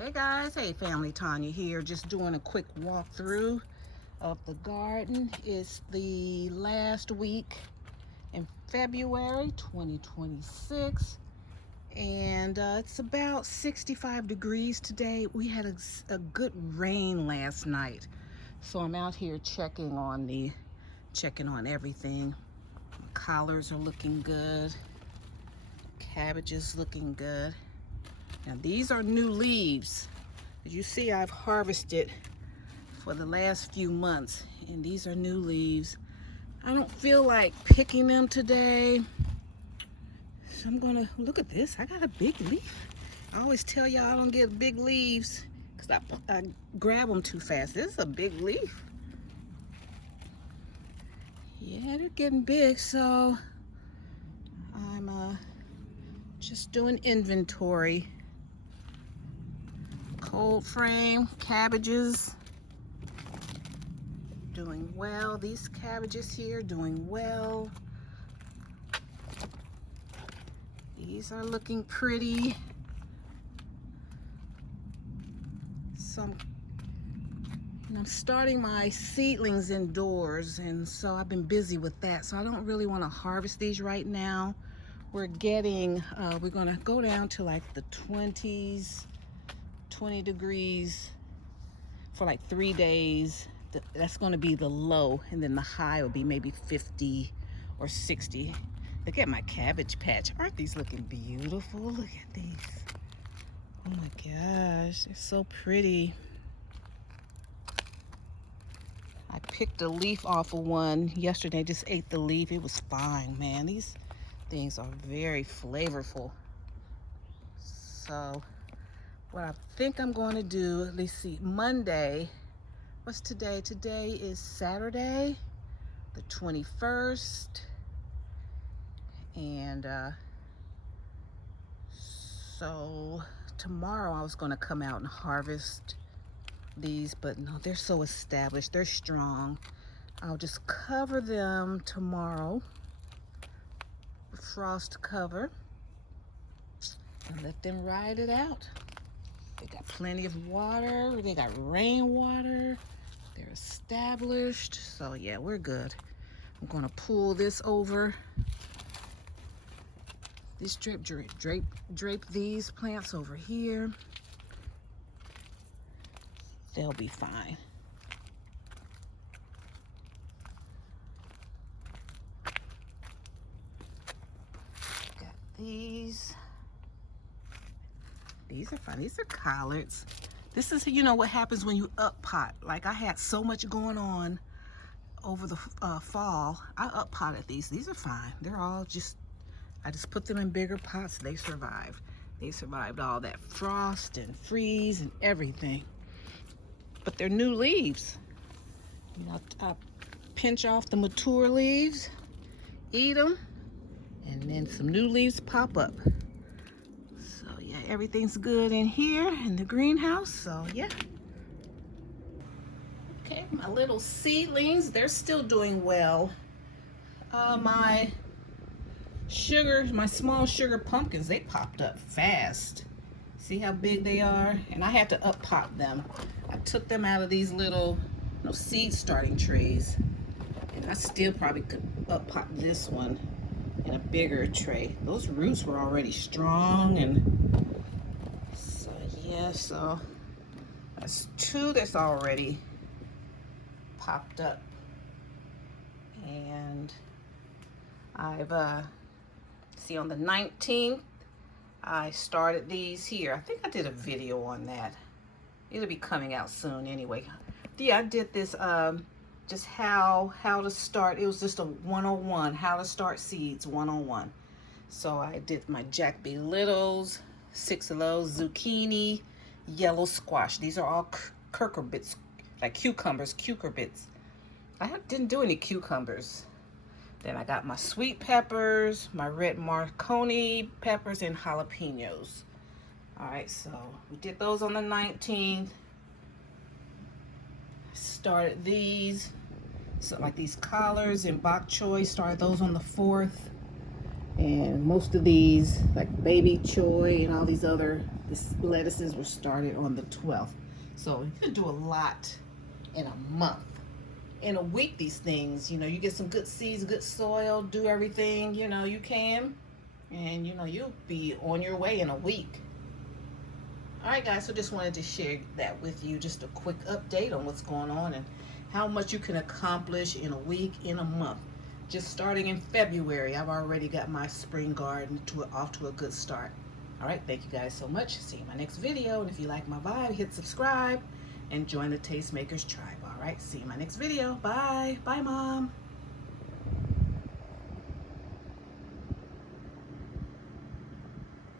Hey guys, hey family, Tanya here, just doing a quick walkthrough of the garden. It's the last week in February 2026 and it's about 65 degrees today. We had a good rain last night, so I'm out here checking on everything. Collards are looking good, cabbages looking good. Now these are new leaves. As you see, I've harvested for the last few months, and these are new leaves. I don't feel like picking them today, so I'm gonna look at this. I got a big leaf. I always tell y'all I don't get big leaves because I grab them too fast. This is a big leaf. Yeah, they're getting big, so I'm just doing inventory. Cold frame cabbages doing well. These cabbages here doing well. These are looking pretty. So I'm starting my seedlings indoors, and so I've been busy with that. So I don't really want to harvest these right now. We're gonna go down to like the 20s, 20 degrees for like 3 days. That's going to be the low, and then the high will be maybe 50 or 60. Look at my cabbage patch. Aren't these looking beautiful? Look at these. Oh my gosh, they're so pretty. I picked a leaf off of one yesterday, just ate the leaf. It was fine, man. These things are very flavorful. So what I think I'm going to do, let's see, Monday, what's today? Today is Saturday, the 21st. And so tomorrow I was going to come out and harvest these, but no, they're so established. They're strong. I'll just cover them tomorrow, frost cover, and let them ride it out. They got plenty of water. They got rainwater. They're established. So yeah, we're good. I'm gonna pull this over. This drape these plants over here. They'll be fine. Got these. These are fine. These are collards. This is, you know, what happens when you up pot. Like I had so much going on over the fall. I up potted these. These are fine. They're all just, I just put them in bigger pots. They survived. They survived all that frost and freeze and everything. But they're new leaves. You know, I pinch off the mature leaves, eat them, and then some new leaves pop up. So yeah, everything's good in here in the greenhouse. So yeah. Okay, my little seedlings, they're still doing well. My small sugar pumpkins, they popped up fast. See how big they are? And I had to up pot them. I took them out of these little seed starting trays. And I still probably could up pot this one in a bigger tray. Those roots were already strong, and so yeah, so that's 2 that's already popped up. And I've see, on the 19th I started these here. I think I did a video on that. It'll be coming out soon anyway. Yeah, I did this just how to start. It was just a 101, how to start seeds 101. So I did my Jack B. Littles, 6 of those, zucchini, yellow squash. These are all cucurbits, like cucurbits. I didn't do any cucumbers. Then I got my sweet peppers, my red Marconi peppers, and jalapenos. All right, so we did those on the 19th. Started these, so like these collards and bok choy, started those on the 4th. And most of these, like baby choy and all these other lettuces, were started on the 12th. So you can do a lot in a month. In a week, these things, you get some good seeds, good soil, do everything, you can. And, you'll be on your way in a week. All right, guys, so just wanted to share that with you. Just a quick update on what's going on and how much you can accomplish in a week, in a month. Just starting in February, I've already got my spring garden off to a good start. All right, thank you guys so much. See you in my next video. And if you like my vibe, hit subscribe and join the Tastemakers tribe. All right, see you in my next video. Bye. Bye, Mom.